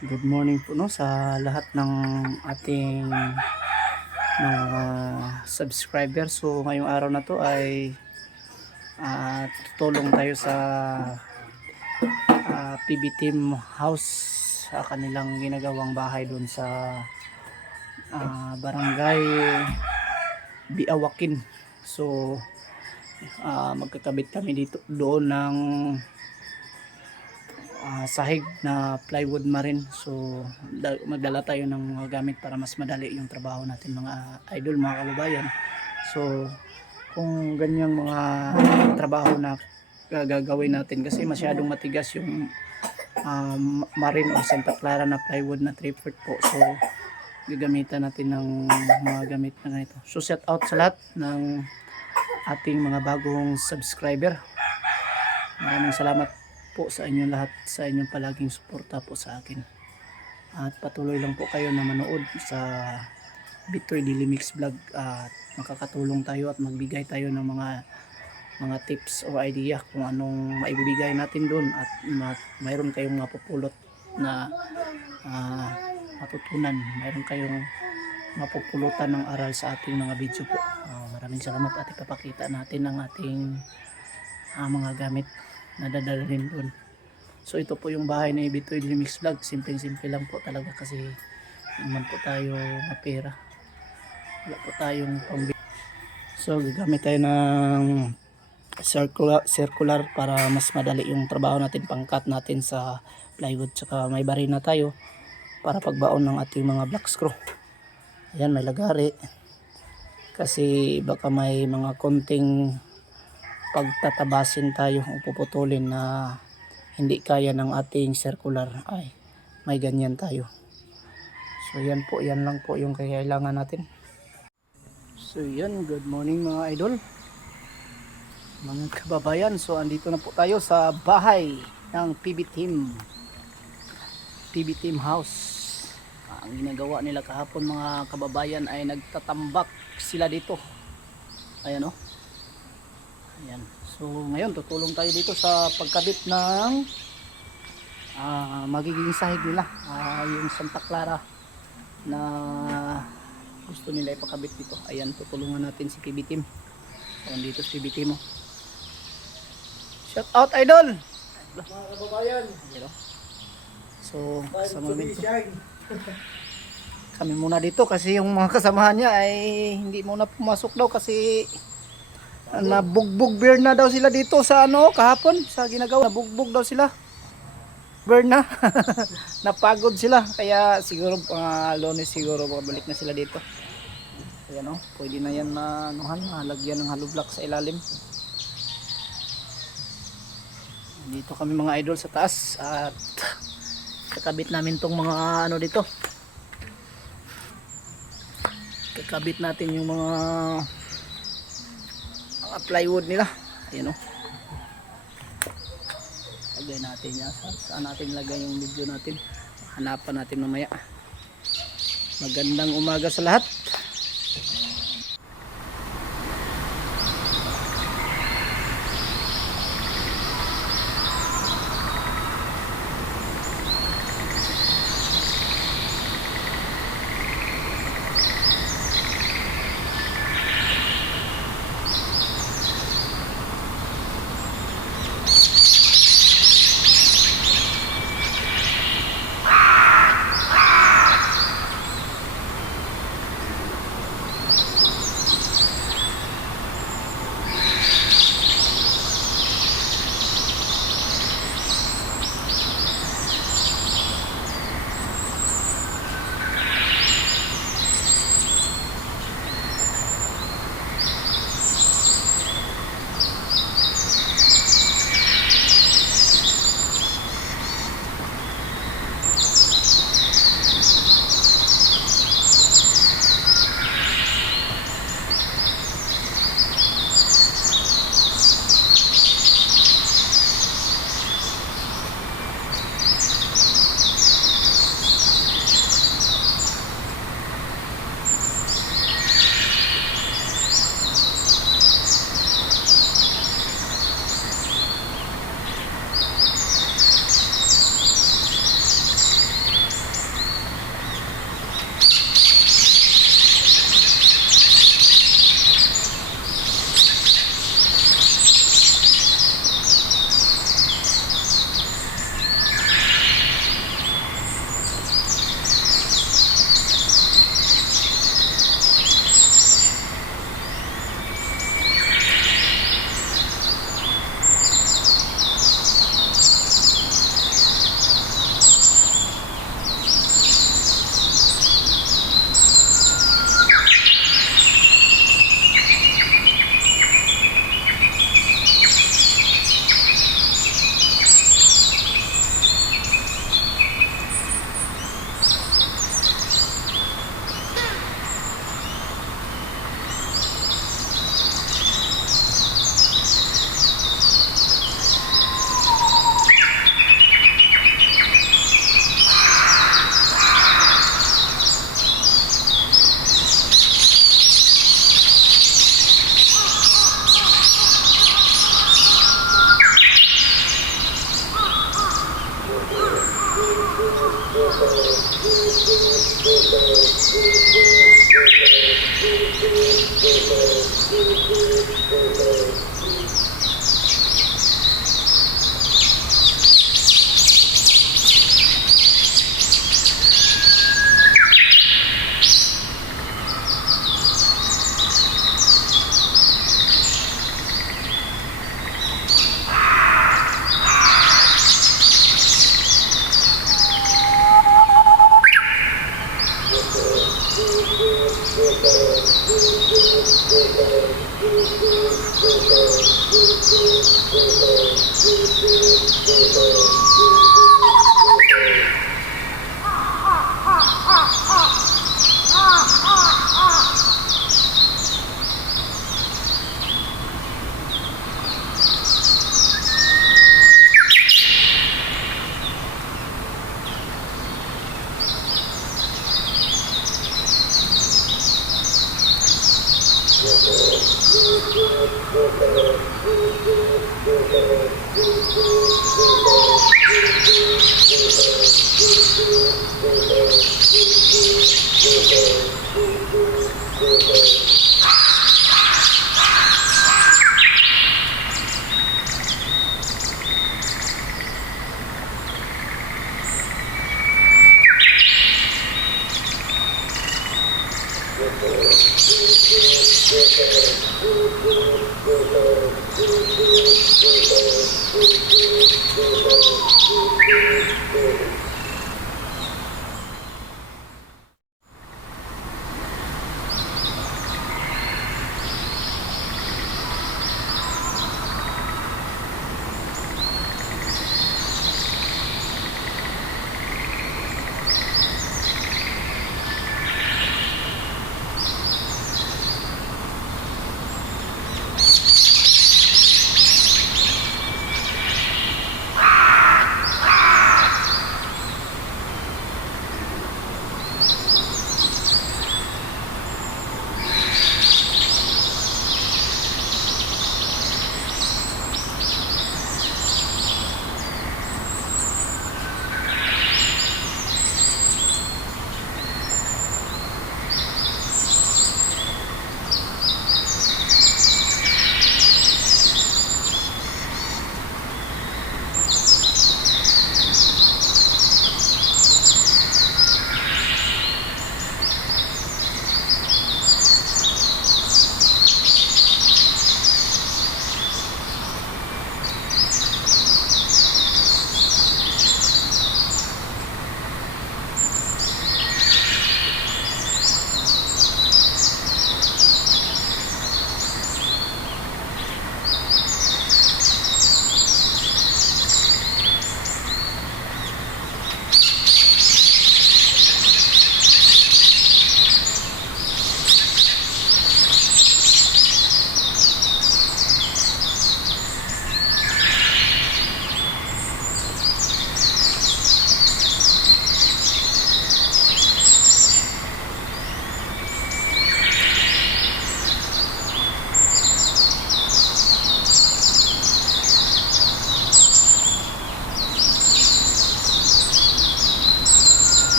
Good morning po no sa lahat ng ating mga subscriber. So ngayong araw na to ay tutulong tayo sa PB Team House sa kanilang ginagawang bahay doon sa barangay Biawakin. So magkakabit kami dito doon ng sahig na plywood marin. So magdala tayo ng mga gamit para mas madali yung trabaho natin mga idol, mga kababayan. So kung ganyang mga trabaho na gagawin natin, kasi masyadong matigas yung marin o Santa Clara na plywood na 3/4 po. So gagamitan natin ng mga gamit na ganito. So shout out sa lahat ng ating mga bagong subscriber. Maraming salamat po sa inyong lahat, sa inyong palaging suporta po sa akin. At patuloy lang po kayo na manood sa Bitoy Daily Mix Vlog at makakatulong tayo at magbigay tayo ng mga tips o idea kung anong maibibigay natin doon at mayroon kayong mapupulot na matutunan, mayroon kayong mapupulutan ng aral sa ating mga video po. Maraming salamat at ipapakita natin ang ating mga gamit na dadalhin doon. So ito po yung bahay na Bitoy Daily Mix Vlog. Simple lang po talaga kasi naman po tayo mapera, wala po tayong pambili. So gagamit tayo ng circular para mas madali yung trabaho natin, pang-cut natin sa plywood. Tsaka may barina tayo para pagbaon ng ating mga black screw. Ayan, may lagari kasi baka may mga konting pagtatabasin tayo o puputulin na hindi kaya ng ating circular, ay may ganyan tayo. So yan po, yan lang po yung kailangan natin. So yan, good morning mga idol, mga kababayan. So andito na po tayo sa bahay ng PB Team House. Ang ginagawa nila kahapon mga kababayan ay nagtatambak sila dito. Ayan o. Ayan. So ngayon tutulong tayo dito sa pagkabit ng magiging sahig nila, yung Santa Clara na gusto nila ipakabit dito. Ayan, tutulungan natin si PB Team. So dito si PB Team mo. Shout out idol mga kababayan. So sa momento kami muna dito kasi yung mga kasamahan niya ay hindi muna pumasok daw kasi nabugbog beer na daw sila dito sa kahapon sa ginagawa. Nabugbog daw sila, beer na. Napagod sila kaya siguro Lunes siguro babalik na sila dito. Ayan pwede na yan na lagyan ng hollow block sa ilalim. Dito kami mga idol sa taas at kakabit namin tong mga dito. Kakabit natin yung mga plywood nila. Ayan lagay natin yan. Saan natin lagay yung video natin, hanapan natin mamaya. Magandang umaga sa lahat.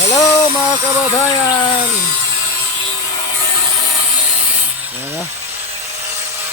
Hello mga kababayan. Ayan na.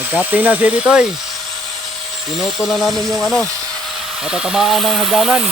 Nag-cutting na si Bitoy. Pinuto na namin yung natatamaan ng hagdanan.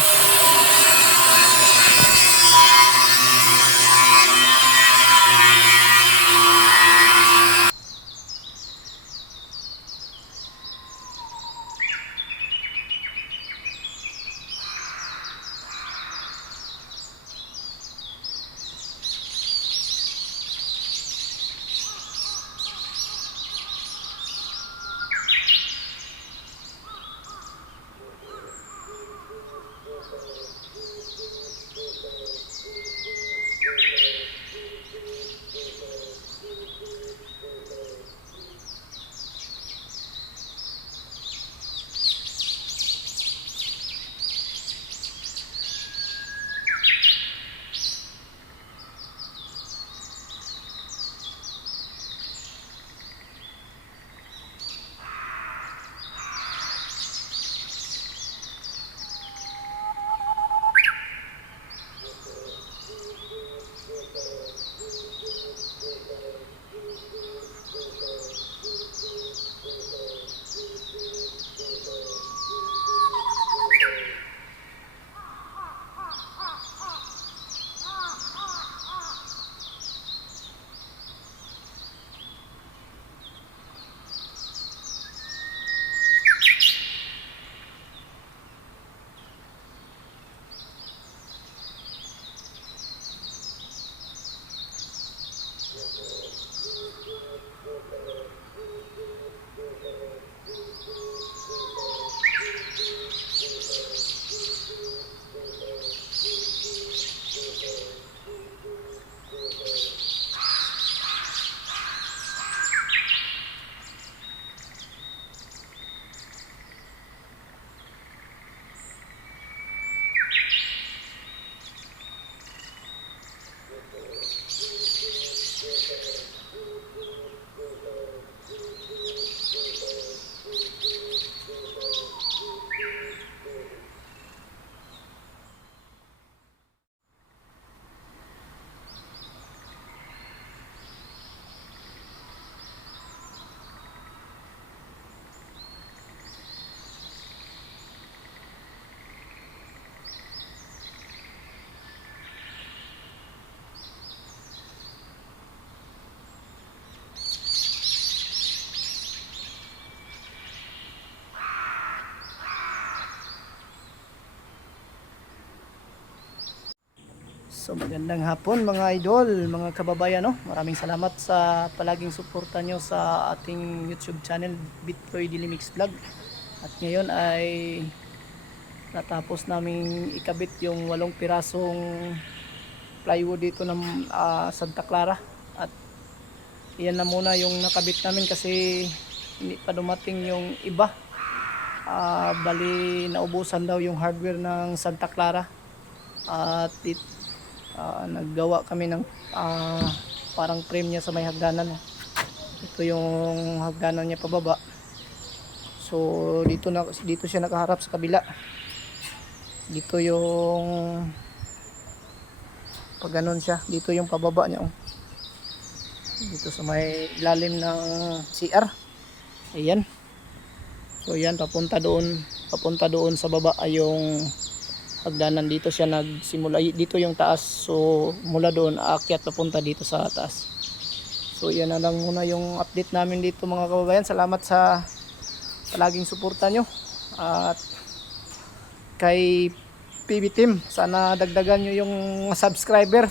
So magandang hapon mga idol, mga kababayan, no? Maraming salamat sa palaging suporta nyo sa ating YouTube channel Bitloy Daily Mix Vlog. At ngayon ay natapos naming ikabit yung 8 pirasong plywood dito ng Santa Clara. At iyan na muna yung nakabit namin kasi hindi pa dumating yung iba. Bali naubusan daw yung hardware ng Santa Clara. At naggawa kami ng parang frame niya sa may hagdanan. Ito yung hagdanan niya pababa. So dito siya nakaharap sa kabila. Dito yung pag ganun siya, dito yung pababa niya. Dito sa may ilalim ng CR. Ayan. So yan papunta doon sa baba ay yung hagdanan. Dito siya nagsimula, dito yung taas, so mula doon aakyat papunta dito sa taas. So yan na lang muna yung update namin dito mga kababayan. Salamat sa palaging suporta nyo at kay PB Team, sana dagdagan nyo yung subscriber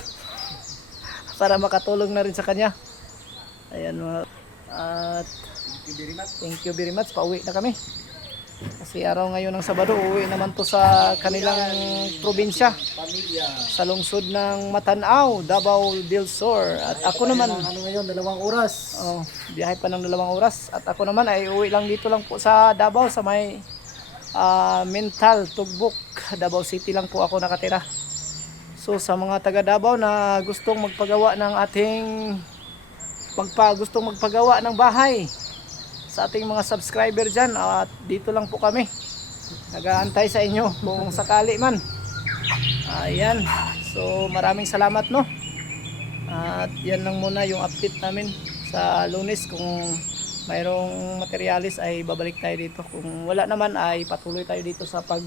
para makatulong na rin sa kanya. Ayan, at thank you very much. Pauwi na kami kasi araw ngayon ng Sabado, uwi naman to sa kanilang probinsya, sa lungsod ng Matanao, Davao del Sur. At ako naman, ngayon, 2 oras. biyahe pa ng 2 oras. At ako naman ay uwi lang dito lang po sa Davao, sa may Mental, Tugbok, Davao City lang po ako nakatira. So sa mga taga Davao na gustong magpagawa ng gustong magpagawa ng bahay sa ating mga subscriber dyan, at dito lang po kami nag-aantay sa inyo kung sakali man. Ayan, so maraming salamat, no? At yan lang muna yung update namin sa Lunes. Kung mayroong materialis ay babalik tayo dito, kung wala naman ay patuloy tayo dito sa pag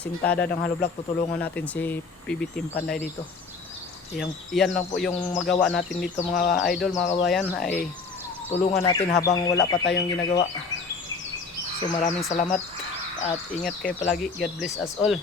sintada ng hollow block. Tutulungan natin si PB Team Panday dito. Yan lang po yung magawa natin dito mga idol, mga kabayan, ay tulungan natin habang wala pa tayong ginagawa. So maraming salamat at ingat kayo palagi. God bless us all.